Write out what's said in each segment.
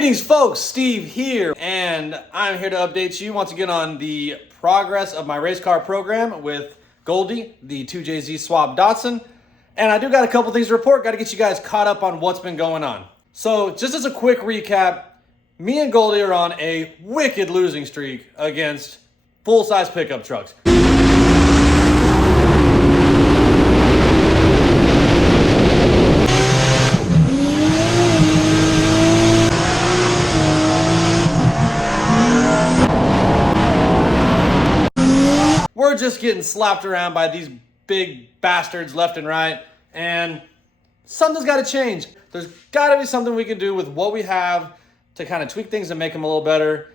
Greetings folks, Steve here, and I'm here to update you once again on the progress of my race car program with Goldie, the 2JZ swap Datsun. And I do got a couple things to report, got to get you guys caught up on what's been going on. So just as a quick recap, me and Goldie are on a wicked losing streak against full-size pickup trucks. We're just getting slapped around by these big bastards left and right, and something's got to change. There's got to be something we can do with what we have to kind of tweak things and make them a little better.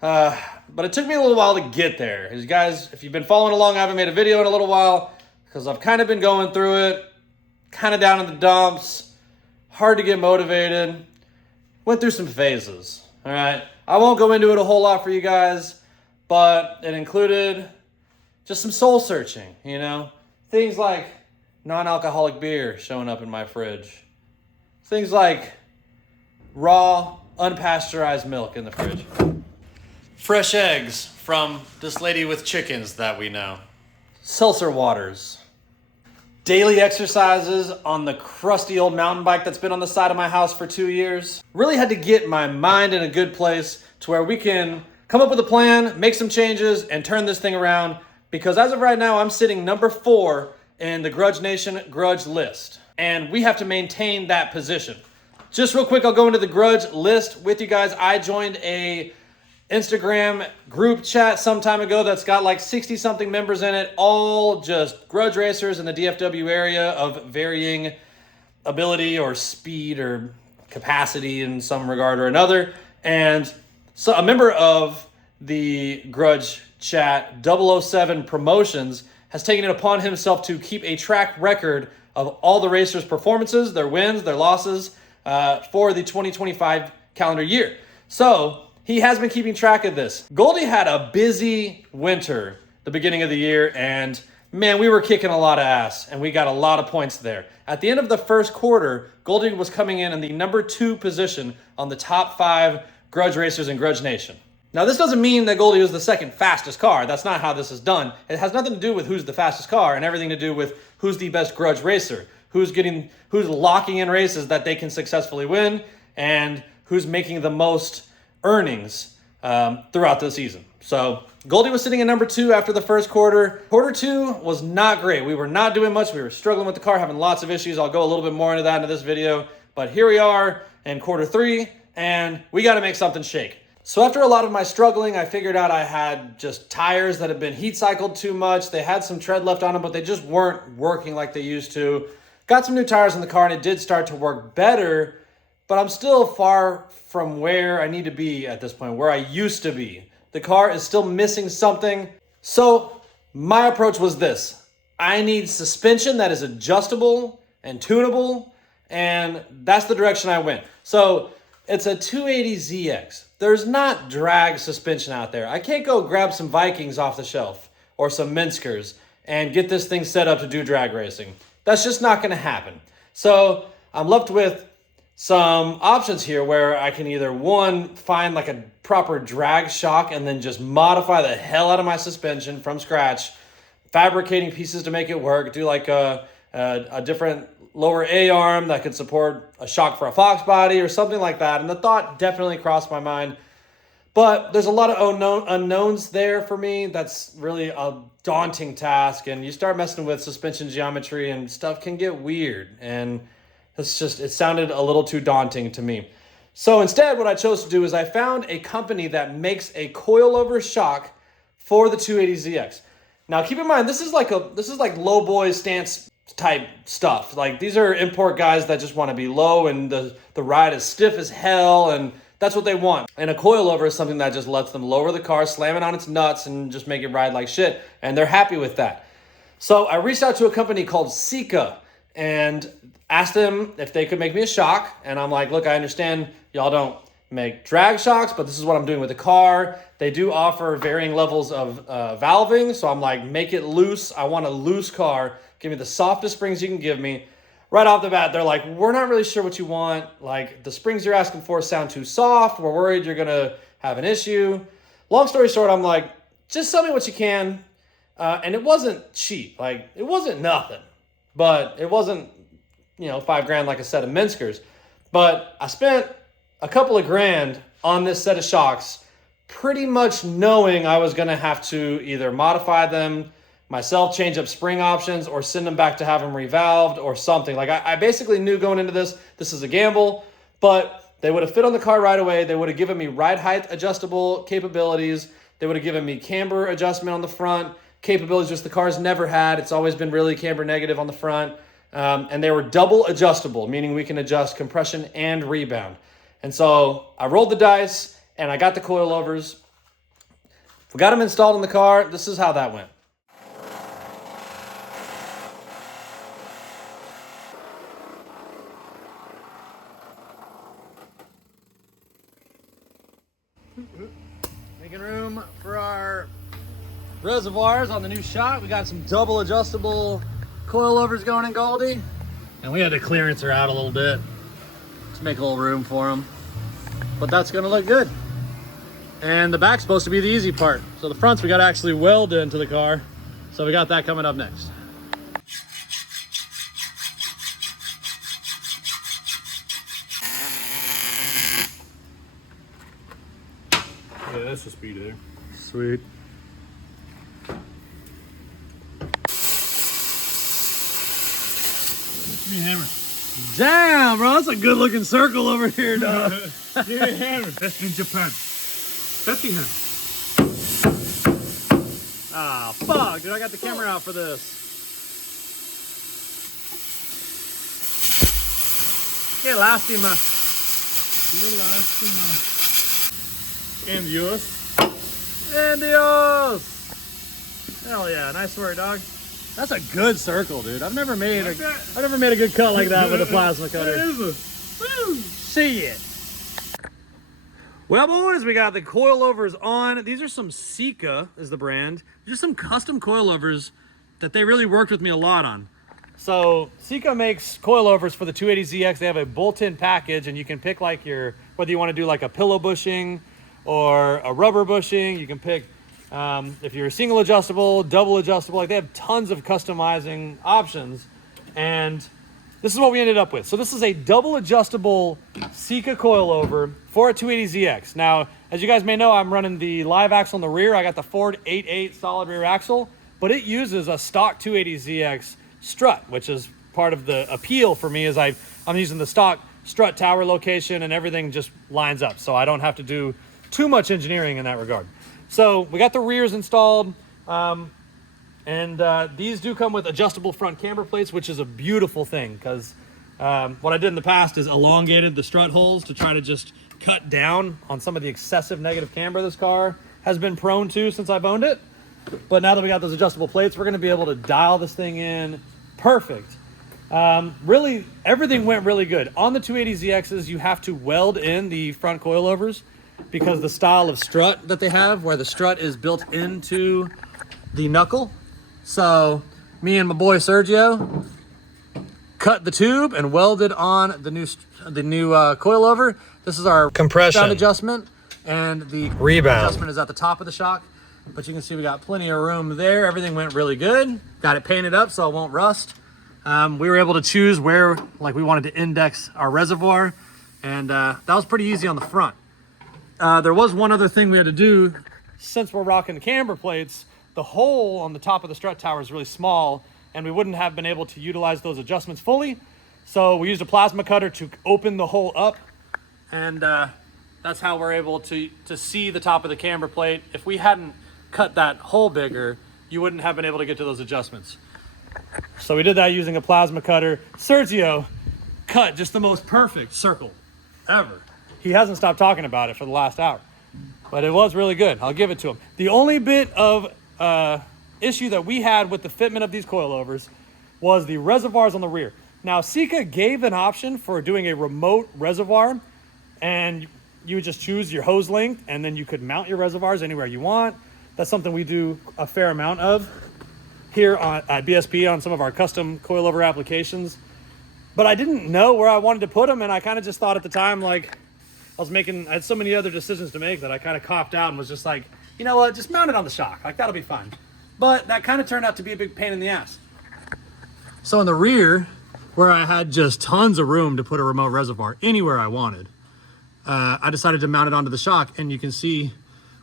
But it took me a little while to get there. As you guys, if you've been following along, I haven't made a video in a little while because I've kind of been going through it, kind of down in the dumps, hard to get motivated. Went through some phases, all right? I won't go into it a whole lot for you guys, but it included just some soul searching, you know? Things like non-alcoholic beer showing up in my fridge. Things like raw, unpasteurized milk in the fridge. Fresh eggs from this lady with chickens that we know. Seltzer waters. Daily exercises on the crusty old mountain bike that's been on the side of my house for 2 years. Really had to get my mind in a good place to where we can come up with a plan, make some changes, and turn this thing around. Because as of right now, I'm sitting number 4 in the Grudge Nation Grudge list. And we have to maintain that position. Just real quick, I'll go into the Grudge list with you guys. I joined a Instagram group chat some time ago that's got like 60-something members in it, all just Grudge racers in the DFW area of varying ability or speed or capacity in some regard or another. And so a member of the Grudge chat, 007 Promotions, has taken it upon himself to keep a track record of all the racers' performances, their wins, their losses for the 2025 calendar year. So he has been keeping track of this. Goldie had a busy winter the beginning of the year, and man, we were kicking a lot of ass, and we got a lot of points there. At the end of the first quarter, Goldie was coming in the number 2 position on the top 5 Grudge racers in Grudge Nation. Now, this doesn't mean that Goldie was the second fastest car. That's not how this is done. It has nothing to do with who's the fastest car and everything to do with who's the best Grudge racer, who's locking in races that they can successfully win, and who's making the most earnings throughout the season. So Goldie was sitting at number 2 after the first quarter. Quarter 2 was not great. We were not doing much. We were struggling with the car, having lots of issues. I'll go a little bit more into that in this video. But here we are in quarter 3, and we got to make something shake. So after a lot of my struggling, I figured out I had just tires that had been heat cycled too much. They had some tread left on them, but they just weren't working like they used to. Got some new tires in the car, and it did start to work better, but I'm still far from where I need to be at this point, where I used to be. The car is still missing something. So my approach was this. I need suspension that is adjustable and tunable, and that's the direction I went. So it's a 280ZX. There's not drag suspension out there. I can't go grab some Vikings off the shelf or some Minskers and get this thing set up to do drag racing. That's just not going to happen. So I'm left with some options here where I can either, one, find like a proper drag shock and then just modify the hell out of my suspension from scratch, fabricating pieces to make it work, do like a different lower A-arm that could support a shock for a Fox body or something like that. And the thought definitely crossed my mind. But there's a lot of unknowns there for me. That's really a daunting task. And you start messing with suspension geometry and stuff can get weird. And it sounded a little too daunting to me. So instead, what I chose to do is I found a company that makes a coilover shock for the 280ZX. Now, keep in mind, this is like low boy stance type stuff. Like, these are import guys that just want to be low and the ride is stiff as hell, and that's what they want. And a coilover is something that just lets them lower the car, slam it on its nuts, and just make it ride like shit. And they're happy with that. So I reached out to a company called Sika and asked them if they could make me a shock. And I'm like, look, I understand y'all don't make drag shocks, but this is what I'm doing with the car. They do offer varying levels of valving. So I'm like, make it loose. I want a loose car. Give me the softest springs you can give me. right off the bat, they're like, we're not really sure what you want. Like, the springs you're asking for sound too soft. We're worried you're going to have an issue. Long story short, I'm like, just tell me what you can. And it wasn't cheap. Like, it wasn't nothing. But it wasn't, you know, $5,000 like a set of Minskers. But I spent a couple of grand on this set of shocks, pretty much knowing I was going to have to either modify them myself, change up spring options, or send them back to have them revalved or something. Like, I basically knew going into this is a gamble, but they would have fit on the car right away. They would have given me ride height adjustable capabilities. They would have given me camber adjustment on the front capabilities, which the car's never had. It's always been really camber negative on the front. And they were double adjustable, meaning we can adjust compression and rebound. And so I rolled the dice and I got the coilovers. We got them installed in the car. This is how that went. Making room for our reservoirs on the new shot. We got some double adjustable coilovers going in Goldie, and we had to clearance her out a little bit to make a little room for them. But that's gonna look good. And the back's supposed to be the easy part. So the fronts we got to actually weld into the car. So we got that coming up next. Yeah, that's the speed there. Sweet. Give me a hammer. Damn, bro, that's a good looking circle over here, dog. Give me a hammer. That's in Japan. Petty hammer. Ah, fuck, dude, I got the camera out for this. Que lástima. And yours. And Dios. Hell yeah, nice work, dog. That's a good circle, dude. I've never made a good cut like that with a plasma cutter. Woo! See it. Well, boys, we got the coilovers on. These are some Sika, is the brand. Just some custom coilovers that they really worked with me a lot on. So Sika makes coilovers for the 280ZX. They have a bolt-in package, and you can pick like whether you want to do like a pillow bushing or a rubber bushing. You can pick if you're single adjustable, double adjustable. Like, they have tons of customizing options, and this is what we ended up with. So this is a double adjustable Sika coilover for a 280ZX. Now, as you guys may know, I'm running the live axle on the rear. I got the Ford 8.8 solid rear axle, but it uses a stock 280ZX strut, which is part of the appeal for me, is I'm using the stock strut tower location, and everything just lines up, so I don't have to do too much engineering in that regard. So we got the rears installed, and these do come with adjustable front camber plates, which is a beautiful thing, because what I did in the past is elongated the strut holes to try to just cut down on some of the excessive negative camber this car has been prone to since I've owned it. But now that we got those adjustable plates, we're going to be able to dial this thing in perfect. Really, everything went really good. On the 280ZXs, you have to weld in the front coilovers because the style of strut that they have, where the strut is built into the knuckle. So me and my boy Sergio cut the tube and welded on the new coilover. This is our compression adjustment, and the rebound adjustment is at the top of the shock. But you can see we got plenty of room there. Everything went really good. Got it painted up so it won't rust. We were able to choose where we wanted to index our reservoir, and that was pretty easy on the front. There was one other thing we had to do. Since we're rocking the camber plates, the hole on the top of the strut tower is really small, and we wouldn't have been able to utilize those adjustments fully. So we used a plasma cutter to open the hole up, and that's how we're able to see the top of the camber plate. If we hadn't cut that hole bigger, you wouldn't have been able to get to those adjustments. So we did that using a plasma cutter. Sergio cut just the most perfect circle ever. He hasn't stopped talking about it for the last hour, but it was really good. I'll give it to him. The only bit of issue that we had with the fitment of these coilovers was the reservoirs on the rear. Now, Sika gave an option for doing a remote reservoir, and you would just choose your hose length, and then you could mount your reservoirs anywhere you want. That's something we do a fair amount of here at BSP on some of our custom coilover applications. but I didn't know where I wanted to put them, and I kind of just thought at the time, like, I had so many other decisions to make that I kind of copped out and was just like, you know what, just mount it on the shock. Like, that'll be fine. But that kind of turned out to be a big pain in the ass. So in the rear, where I had just tons of room to put a remote reservoir anywhere I wanted, I decided to mount it onto the shock, and you can see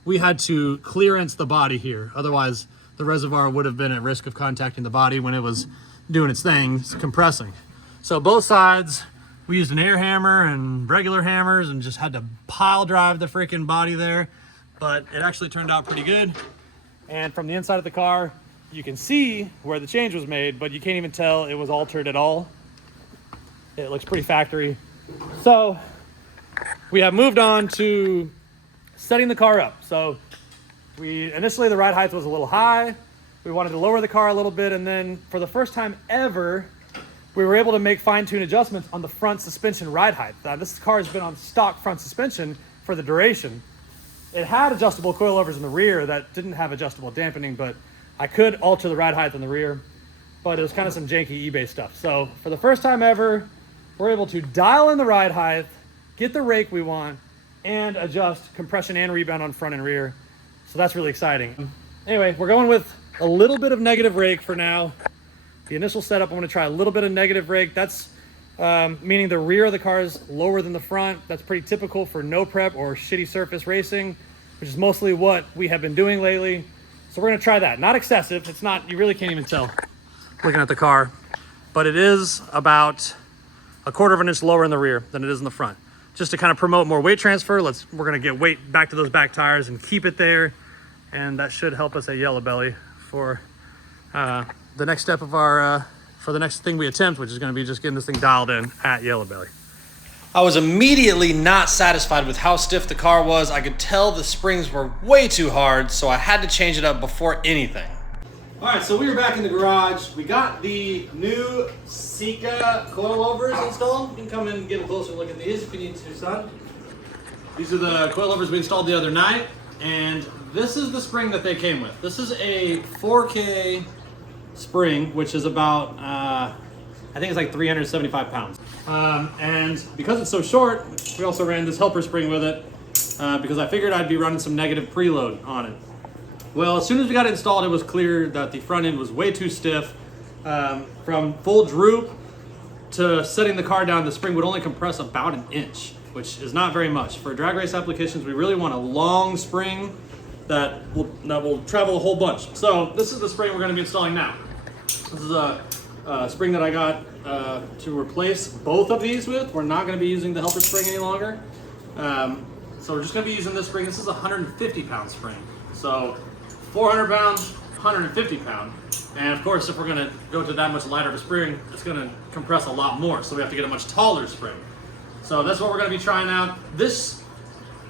we had to clearance the body here. Otherwise, the reservoir would have been at risk of contacting the body when it was doing its thing, compressing. So both sides, we used an air hammer and regular hammers and just had to pile drive the freaking body there. But it actually turned out pretty good. And from the inside of the car, you can see where the change was made, but you can't even tell it was altered at all. It looks pretty factory. So we have moved on to setting the car up. So initially the ride height was a little high. We wanted to lower the car a little bit, and then for the first time ever, we were able to make fine-tune adjustments on the front suspension ride height. Now, this car has been on stock front suspension for the duration. It had adjustable coilovers in the rear that didn't have adjustable dampening, but I could alter the ride height in the rear, but it was kind of some janky eBay stuff. So for the first time ever, we're able to dial in the ride height, get the rake we want, and adjust compression and rebound on front and rear. So that's really exciting. Anyway, we're going with a little bit of negative rake for now. The initial setup, I'm going to try a little bit of negative rake. That's meaning the rear of the car is lower than the front. That's pretty typical for no prep or shitty surface racing, which is mostly what we have been doing lately. So we're going to try that. Not excessive. It's not, you really can't even tell looking at the car, but it is about 1/4 of an inch lower in the rear than it is in the front. Just to kind of promote more weight transfer, we're going to get weight back to those back tires and keep it there. And that should help us at Yellow Belly for the next step of for the next thing we attempt, which is going to be just getting this thing dialed in at Yellow Belly. I was immediately not satisfied with how stiff the car was. I could tell the springs were way too hard, so I had to change it up before anything. All right, so we are back in the garage. We got the new Sika coilovers installed. You can come in and get a closer look at these if you need to, son. These are the coilovers we installed the other night, and this is the spring that they came with. This is a 4K spring, which is about, I think it's like 375 pounds. And because it's so short, we also ran this helper spring with it because I figured I'd be running some negative preload on it. Well, as soon as we got it installed, it was clear that the front end was way too stiff. From full droop to setting the car down, the spring would only compress about 1 inch, which is not very much. For drag race applications, we really want a long spring that will travel a whole bunch. So this is the spring we're going to be installing now. This is a spring that I got to replace both of these with. We're not going to be using the helper spring any longer. So we're just going to be using this spring. This is a 150-pound spring. So 400 pounds, 150 pound. And of course, if we're going to go to that much lighter of a spring, it's going to compress a lot more. So we have to get a much taller spring. So that's what we're going to be trying out.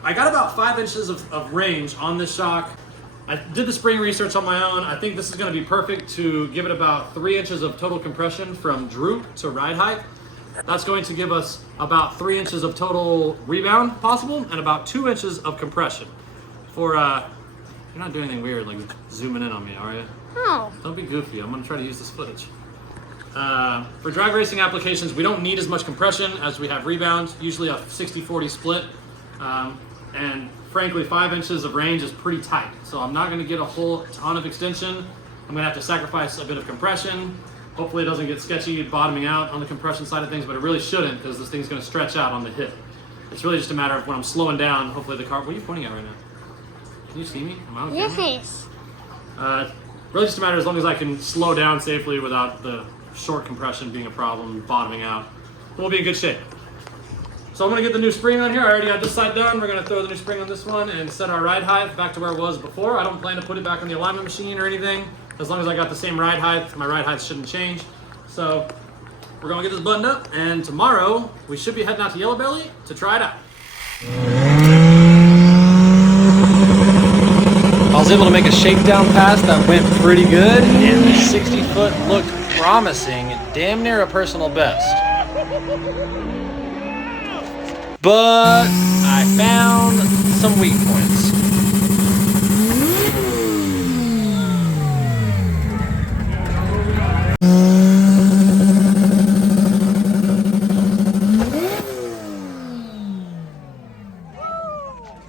I got about 5 inches of range on this shock. I did the spring research on my own. I think this is going to be perfect to give it about 3 inches of total compression from droop to ride height. That's going to give us about 3 inches of total rebound possible and about 2 inches of compression. You're not doing anything weird like zooming in on me, are you? No. Don't be goofy. I'm going to try to use this footage. For drag racing applications, we don't need as much compression as we have rebound, usually a 60-40 split. And frankly, 5 inches of range is pretty tight. So I'm not going to get a whole ton of extension. I'm going to have to sacrifice a bit of compression. Hopefully it doesn't get sketchy bottoming out on the compression side of things, but it really shouldn't because this thing's going to stretch out on the hip. It's really just a matter of when I'm slowing down, hopefully the car... What are you pointing at right now? Can you see me? Am I on camera? Yes. Really just a matter as long as I can slow down safely without the short compression being a problem, bottoming out, we'll be in good shape. So I'm going to get the new spring on here. I already got this side done. We're going to throw the new spring on this one and set our ride height back to where it was before. I don't plan to put it back on the alignment machine or anything. As long as I got the same ride height, my ride height shouldn't change. So we're going to get this buttoned up, and tomorrow we should be heading out to Yellow Belly to try it out. I was able to make a shakedown pass that went pretty good, and the 60-foot looked promising, damn near a personal best. But I found some weak points.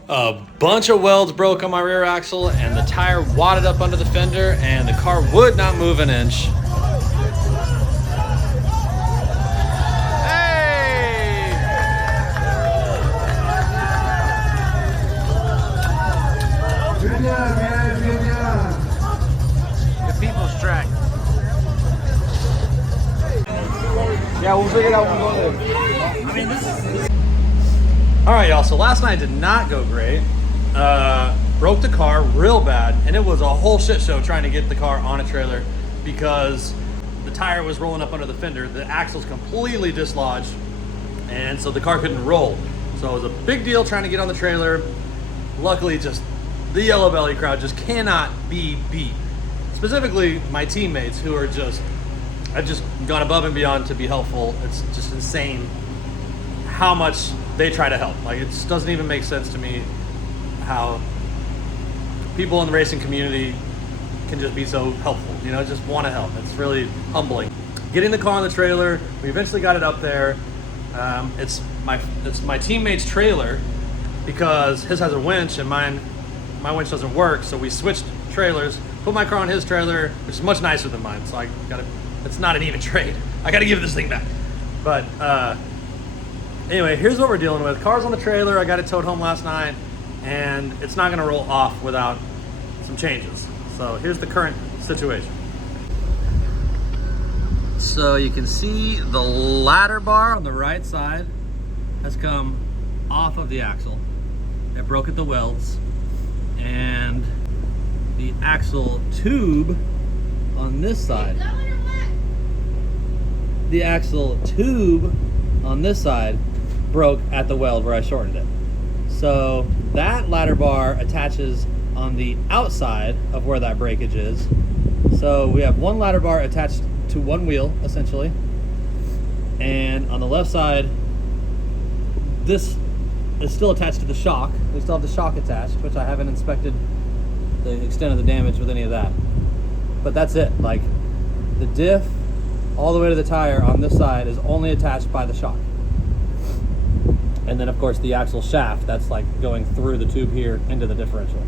A bunch of welds broke on my rear axle and the tire wadded up under the fender and the car would not move an inch. Hey! Good job, guys. Good job. The people's track. Yeah, we'll figure it out when we go there. All right, y'all, so last night did not go great. Broke the car real bad, and it was a whole shit show trying to get the car on a trailer because the tire was rolling up under the fender. The axle's completely dislodged, and so the car couldn't roll. So it was a big deal trying to get on the trailer. Luckily, just the Yellow Belly crowd just cannot be beat. Specifically, my teammates who are I've just gone above and beyond to be helpful. It's just insane how much they try to help. Like, it just doesn't even make sense to me how people in the racing community can just be so helpful, you know, just want to help. It's really humbling. Getting the car on the trailer, we eventually got it up there. It's my teammate's trailer because his has a winch and my winch doesn't work, so we switched trailers, put my car on his trailer, which is much nicer than mine, so it's not an even trade. I gotta give this thing back. But anyway, here's what we're dealing with. Car's on the trailer, I got it towed home last night, and it's not gonna roll off without some changes. So here's the current situation. So you can see the ladder bar on the right side has come off of the axle. It broke at the welds, and the axle tube on this side. The axle tube on this side broke at the weld where I shortened it. So that ladder bar attaches on the outside of where that breakage is. So we have one ladder bar attached to one wheel, essentially. And on the left side, this is still attached to the shock. We still have the shock attached, which I haven't inspected the extent of the damage with any of that. But that's it. Like, the diff all the way to the tire on this side is only attached by the shock. And then of course the axle shaft, that's like going through the tube here into the differential.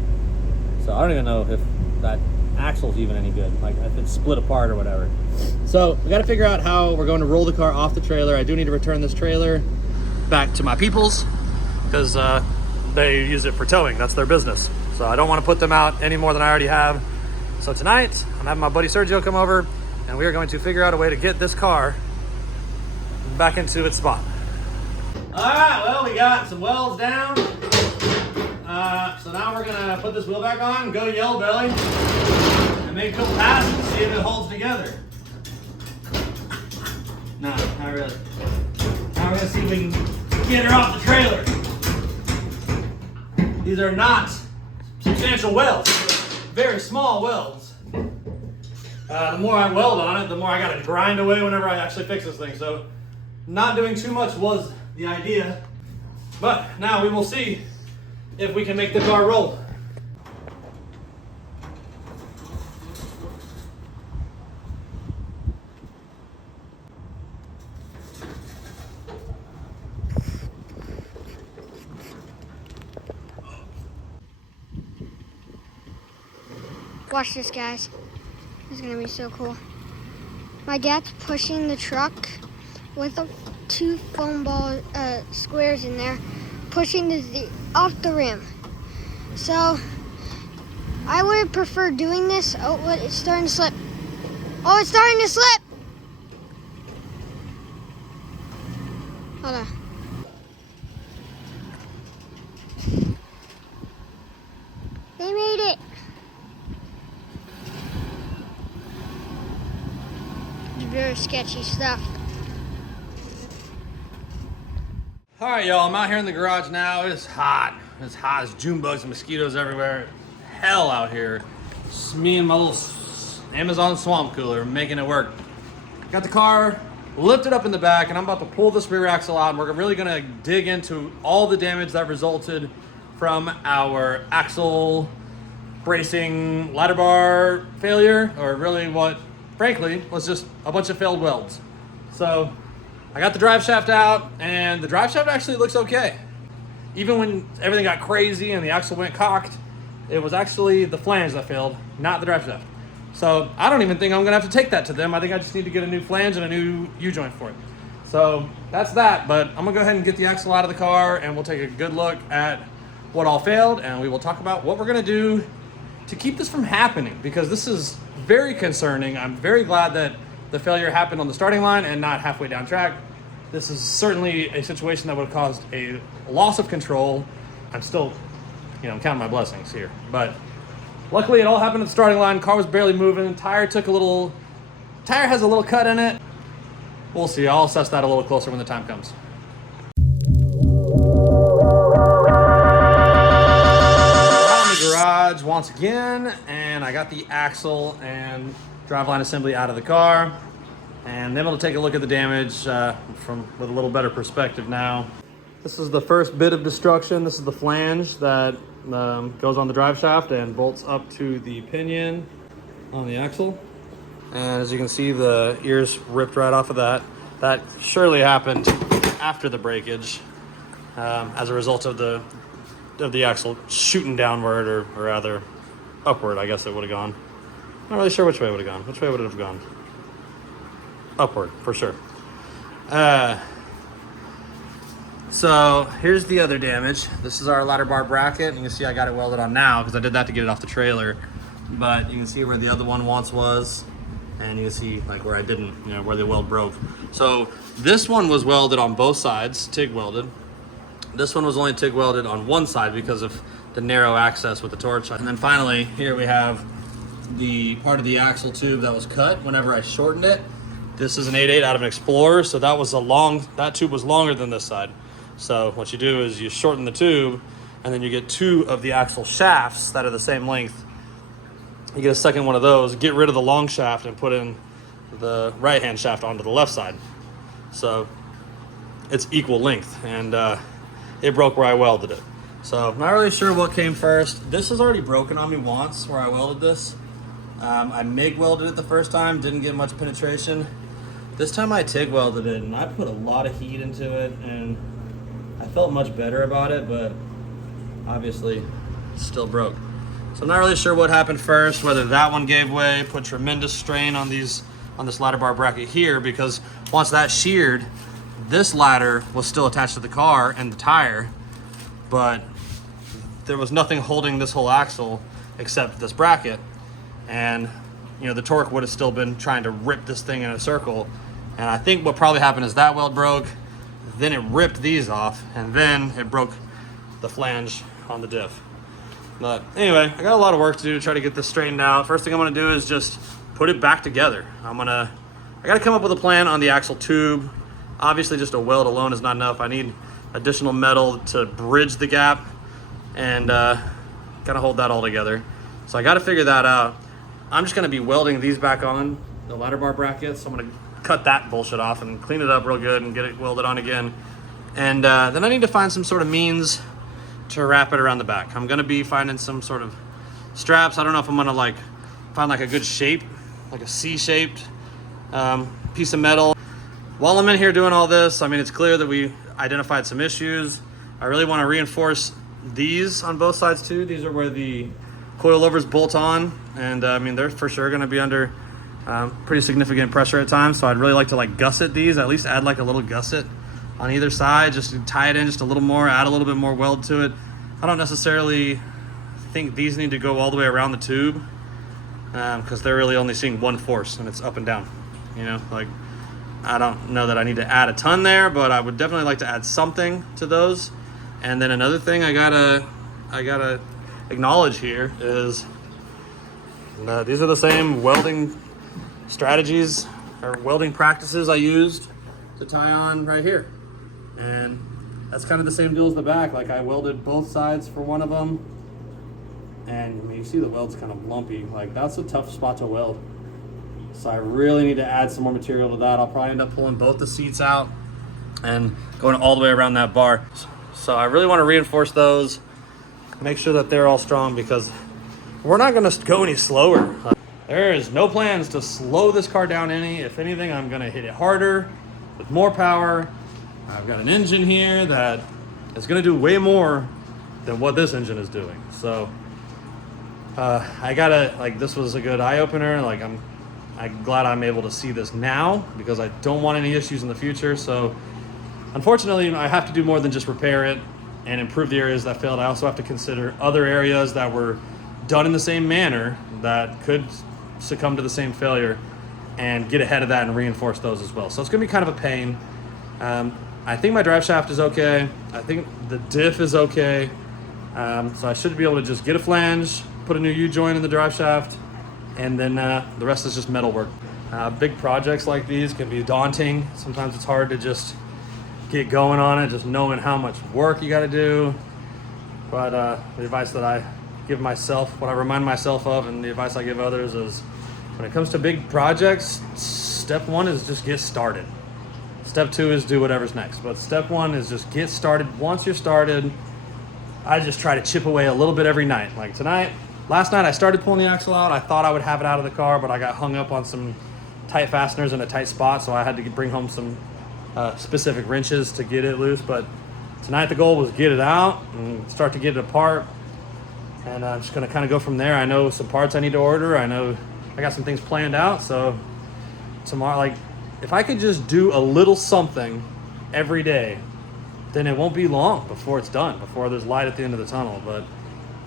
So I don't even know if that axle's even any good, like if it's split apart or whatever. So we got to figure out how we're going to roll the car off the trailer. I do need to return this trailer back to my peoples because they use it for towing. That's their business. So I don't want to put them out any more than I already have. So tonight I'm having my buddy Sergio come over and we are going to figure out a way to get this car back into its spot. All right, well, we got some welds down. So now we're gonna put this wheel back on, go to Yellow Belly, and make a couple passes and see if it holds together. No, not really. Now we're gonna see if we can get her off the trailer. These are not substantial welds, very small welds. The more I weld on it, the more I gotta grind away whenever I actually fix this thing. So not doing too much was the idea, but now we will see if we can make the car roll. Watch this, guys. This is gonna be so cool. My dad's pushing the truck with two foam ball squares in there, pushing the off the rim. So I would have preferred doing this. Oh, what? It's starting to slip. Oh, it's starting to slip. Hold on. They made it. It's very sketchy stuff. All right, y'all, I'm out here in the garage now. It's hot. It's hot as June bugs and mosquitoes everywhere. Hell out here. Just me and my little Amazon swamp cooler making it work. Got the car lifted up in the back and I'm about to pull this rear axle out and we're really gonna dig into all the damage that resulted from our axle bracing ladder bar failure, or really what, frankly, was just a bunch of failed welds. So I got the drive shaft out and the drive shaft actually looks okay. even when everything got crazy and the axle went cocked, it was actually the flange that failed, not the drive shaft. So I don't even think I'm gonna have to take that to them. I think I just need to get a new flange and a new U-joint for it. So that's that, but I'm gonna go ahead and get the axle out of the car and we'll take a good look at what all failed, and we will talk about what we're gonna do to keep this from happening, because this is very concerning. I'm very glad that the failure happened on the starting line and not halfway down track. This is certainly a situation that would have caused a loss of control. I'm still, I'm counting my blessings here, but luckily it all happened at the starting line. Car was barely moving. Tire has a little cut in it. We'll see. I'll assess that a little closer when the time comes. Garage once again, and I got the axle and driveline assembly out of the car, and able to take a look at the damage with a little better perspective now. This is the first bit of destruction. This is the flange that goes on the drive shaft and bolts up to the pinion on the axle. And as you can see, the ears ripped right off of that. That surely happened after the breakage as a result of the axle shooting downward, or rather upward. I guess it would have gone. Not really sure which way it would have gone. Which way would it have gone? Upward, for sure. So here's the other damage. This is our ladder bar bracket. You can see I got it welded on now because I did that to get it off the trailer. But you can see where the other one once was, and you can see like where I didn't, where the weld broke. So this one was welded on both sides, TIG welded. This one was only TIG welded on one side because of the narrow access with the torch. And then finally, here we have the part of the axle tube that was cut whenever I shortened it. This is an 8.8 out of an Explorer, so that tube was longer than this side. So what you do is you shorten the tube, and then you get two of the axle shafts that are the same length. You get a second one of those, get rid of the long shaft, and put in the right-hand shaft onto the left side. So it's equal length, and it broke where I welded it. So I'm not really sure what came first. This has already broken on me once where I welded this. I MIG welded it the first time, didn't get much penetration. This time I TIG welded it, and I put a lot of heat into it, and I felt much better about it, but obviously it still broke. So I'm not really sure what happened first, whether that one gave way, put tremendous strain on this ladder bar bracket here, because once that sheared, this ladder was still attached to the car and the tire, but there was nothing holding this whole axle except this bracket. And the torque would have still been trying to rip this thing in a circle. And I think what probably happened is that weld broke, then it ripped these off, and then it broke the flange on the diff. But anyway, I got a lot of work to do to try to get this straightened out. First thing I'm gonna do is just put it back together. I gotta come up with a plan on the axle tube. Obviously just a weld alone is not enough. I need additional metal to bridge the gap, and gotta hold that all together. So I gotta figure that out. I'm just gonna be welding these back on, the ladder bar brackets. So I'm gonna cut that bullshit off and clean it up real good and get it welded on again. And then I need to find some sort of means to wrap it around the back. I'm gonna be finding some sort of straps. I don't know if I'm gonna find a good shape, like a C-shaped piece of metal. While I'm in here doing all this, it's clear that we identified some issues. I really wanna reinforce these on both sides too. These are where the coilovers bolt on, and they're for sure gonna be under pretty significant pressure at times. So I'd really like to gusset these, at least add a little gusset on either side, just to tie it in just a little more, add a little bit more weld to it. I don't necessarily think these need to go all the way around the tube, because they're really only seeing one force, and it's up and down. I don't know that I need to add a ton there, but I would definitely like to add something to those. And then another thing I gotta acknowledge here is these are the same welding strategies or welding practices I used to tie on right here. And that's kind of the same deal as the back. I welded both sides for one of them, and you see the weld's kind of lumpy. That's a tough spot to weld. So I really need to add some more material to that. I'll probably end up pulling both the seats out and going all the way around that bar. So I really want to reinforce those, make sure that they're all strong, because we're not going to go any slower. There is no plans to slow this car down any. If anything, I'm going to hit it harder with more power. I've got an engine here that it's gonna do way more than what this engine is doing. So I gotta, like, this was a good eye opener. Like, I'm glad I'm able to see this now because I don't want any issues in the future. So unfortunately, I have to do more than just repair it and improve the areas that failed. I also have to consider other areas that were done in the same manner that could succumb to the same failure and get ahead of that and reinforce those as well. So it's gonna be kind of a pain. I think my drive shaft is okay. I think the diff is okay. So I should be able to just get a flange, put a new U-joint in the drive shaft, and then the rest is just metal work. Big projects like these can be daunting. Sometimes it's hard to just get going on it, just knowing how much work you gotta do. But the advice that I give myself, what I remind myself of, and the advice I give others is, when it comes to big projects, step one is just get started. Step two is do whatever's next. But step one is just get started. Once you're started, I just try to chip away a little bit every night. Like last night I started pulling the axle out. I thought I would have it out of the car, but I got hung up on some tight fasteners in a tight spot, so I had to bring home some specific wrenches to get it loose. But tonight the goal was get it out and start to get it apart. And I'm just gonna kind of go from there. I know some parts I need to order. I know I got some things planned out. So tomorrow, like, if I could just do a little something every day, then it won't be long before it's done, before there's light at the end of the tunnel. But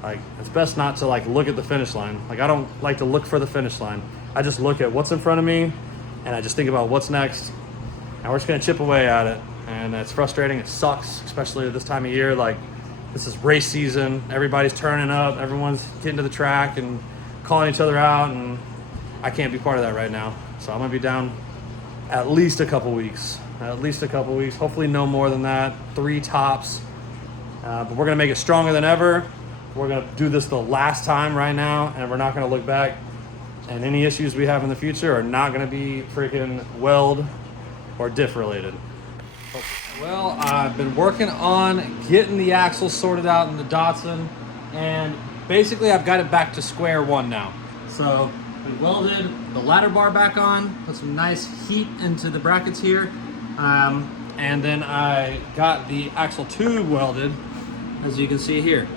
like, it's best not to like look at the finish line. Like, I don't like to look for the finish line. I just look at what's in front of me and I just think about what's next. And we're just gonna chip away at it. And it's frustrating, it sucks, especially at this time of year. Like, this is race season, everybody's turning up, everyone's getting to the track and calling each other out, and I can't be part of that right now. So I'm gonna be down at least a couple weeks. Hopefully no more than that, 3 tops. But we're gonna make it stronger than ever. We're gonna do this the last time right now, and we're not gonna look back. And any issues we have in the future are not gonna be freaking weld or diff related. Well, I've been working on getting the axle sorted out in the Datsun, and basically I've got it back to square one now. So we welded the ladder bar back on, put some nice heat into the brackets here, and then I got the axle tube welded, as you can see here.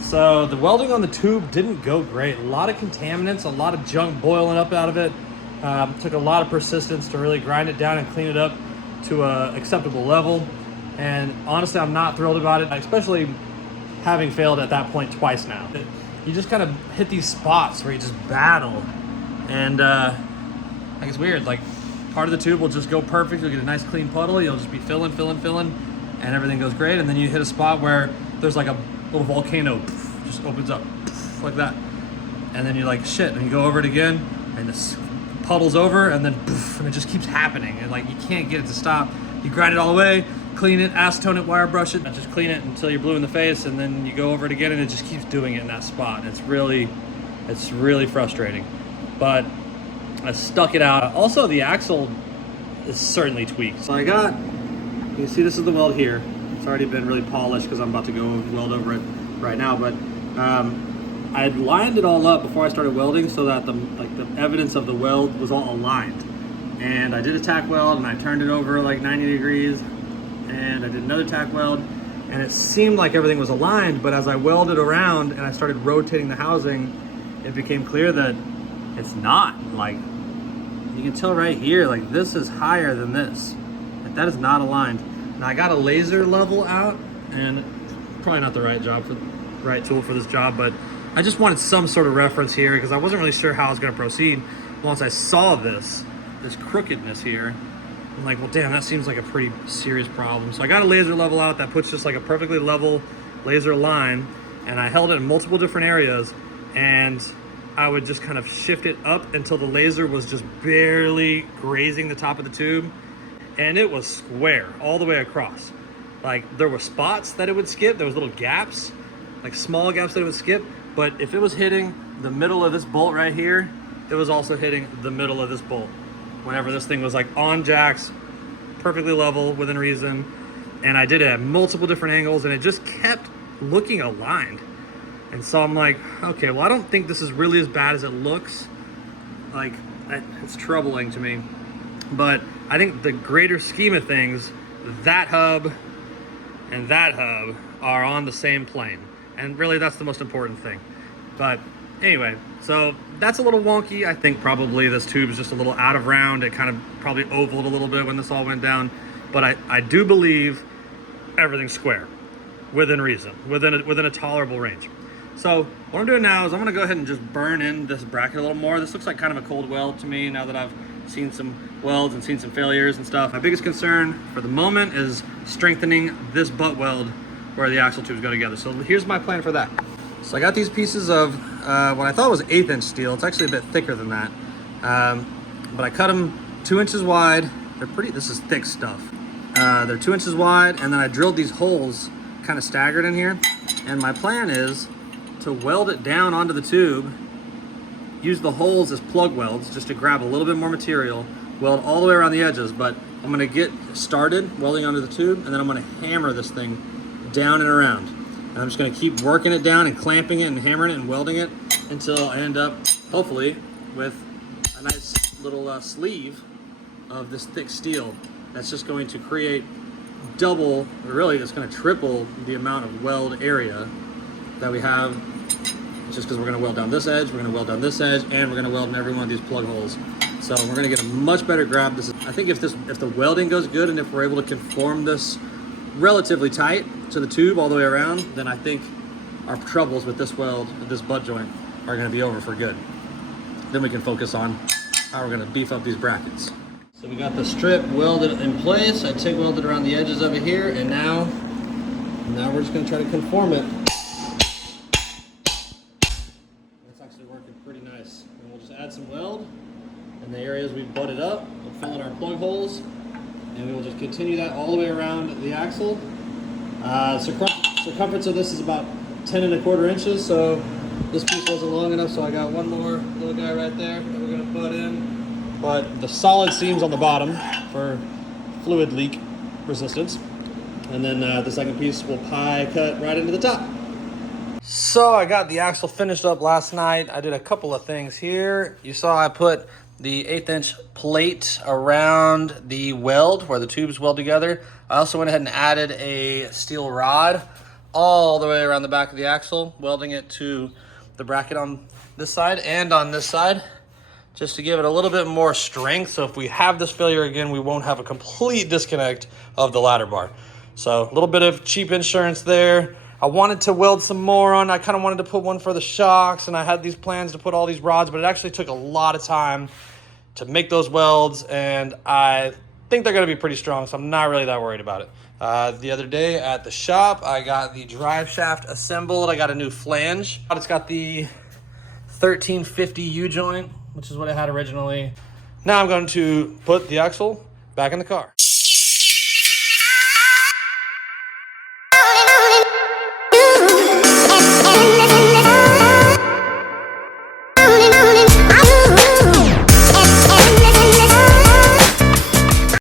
So the welding on the tube didn't go great. A lot of contaminants, a lot of junk boiling up out of it. Took a lot of persistence to really grind it down and clean it up to a acceptable level. And honestly, I'm not thrilled about it, especially having failed at that point twice now. You just kind of hit these spots where you just battle. And like, it's weird, like part of the tube will just go perfect. You'll get a nice clean puddle. You'll just be filling, and everything goes great. And then you hit a spot where there's like a little volcano, just opens up like that. And then you're like, shit, and you go over it again, and this puddles over, and then and it just keeps happening. And like, you can't get it to stop. You grind it all the way, clean it, acetone it, wire brush it, just clean it until you're blue in the face, and then you go over it again, and it just keeps doing it in that spot. It's really frustrating. But I stuck it out. Also, the axle is certainly tweaked. So you can see this is the weld here. It's already been really polished because I'm about to go weld over it right now, but I had lined it all up before I started welding so that the evidence of the weld was all aligned. And I did a tack weld, and I turned it over like 90 degrees, and I did another tack weld, and it seemed like everything was aligned, but as I welded around and I started rotating the housing, it became clear that it's not. Like, you can tell right here, like, this is higher than this. Like, that is not aligned. Now I got a laser level out, and probably not the right tool for this job, but I just wanted some sort of reference here because I wasn't really sure how I was going to proceed. Once I saw this crookedness here, I'm like, well, damn, that seems like a pretty serious problem. So I got a laser level out that puts just like a perfectly level laser line, and I held it in multiple different areas, and I would just kind of shift it up until the laser was just barely grazing the top of the tube, and it was square all the way across. Like, there were spots that it would skip, there was little gaps, like small gaps that it would skip, but if it was hitting the middle of this bolt right here, it was also hitting the middle of this bolt. Whenever this thing was like on jacks, perfectly level, within reason, and I did it at multiple different angles, and it just kept looking aligned. And so I'm like, okay, well, I don't think this is really as bad as it looks. Like, it's troubling to me. But I think the greater scheme of things, that hub and that hub are on the same plane. And really, that's the most important thing. But anyway, so that's a little wonky. I think probably this tube is just a little out of round. It kind of probably ovaled a little bit when this all went down. But I do believe everything's square, within reason, within a tolerable range. So what I'm doing now is I'm gonna go ahead and just burn in this bracket a little more. This looks like kind of a cold weld to me now that I've seen some welds and seen some failures and stuff. My biggest concern for the moment is strengthening this butt weld where the axle tubes go together. So here's my plan for that. So I got these pieces of what I thought was 1/8 inch steel. It's actually a bit thicker than that. But I cut them 2 inches wide. This is thick stuff. They're 2 inches wide, and then I drilled these holes kind of staggered in here. And my plan is to weld it down onto the tube, use the holes as plug welds just to grab a little bit more material, weld all the way around the edges. But I'm gonna get started welding onto the tube, and then I'm gonna hammer this thing down and around. And I'm just gonna keep working it down and clamping it and hammering it and welding it until I end up, hopefully, with a nice little sleeve of this thick steel that's just going to create double, or really it's going to triple the amount of weld area that we have, just because we're going to weld down this edge, we're going to weld down this edge, and we're going to weld in every one of these plug holes. So we're going to get a much better grab. I think if the welding goes good and if we're able to conform this relatively tight to the tube all the way around, then I think our troubles with this weld, this butt joint, are going to be over for good. Then we can focus on how we're going to beef up these brackets. So we got the strip welded in place. I TIG welded around the edges of it here, and now we're just going to try to conform it. That's actually working pretty nice. And we'll just add some weld in the areas we butted up. We'll fill in our plug holes, and we will just continue that all the way around the axle. Circumference of this is about 10¼ inches, so this piece wasn't long enough, so I got one more little guy right there that we're going to butt in. But the solid seams on the bottom for fluid leak resistance. And then the second piece will pie cut right into the top. So I got the axle finished up last night. I did a couple of things here. You saw I put the 1/8 inch plate around the weld where the tubes weld together. I also went ahead and added a steel rod all the way around the back of the axle, welding it to the bracket on this side and on this side, just to give it a little bit more strength. So if we have this failure again, we won't have a complete disconnect of the ladder bar. So a little bit of cheap insurance there. I wanted to weld some more on. I kind of wanted to put one for the shocks, and I had these plans to put all these rods, but it actually took a lot of time to make those welds, and I think they're gonna be pretty strong, so I'm not really that worried about it. The other day at the shop, I got the drive shaft assembled. I got a new flange. It's got the 1350 U-joint, which is what I had originally. Now I'm going to put the axle back in the car.